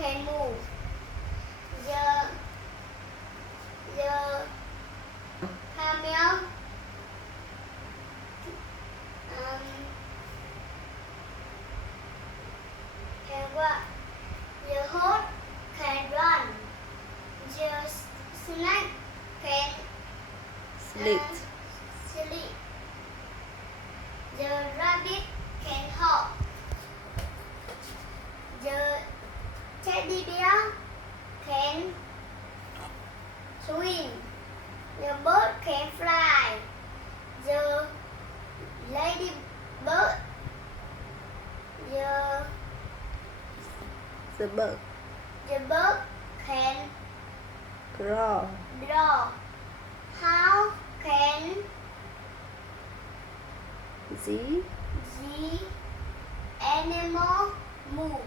can move. The camel can walk. The horse can run. The snake can Sleep. sleep. The rabbit can hop. The teddy bear can swim. The bird can fly. The ladybird, The bird. the bird can Crow. draw. How can The the animal move?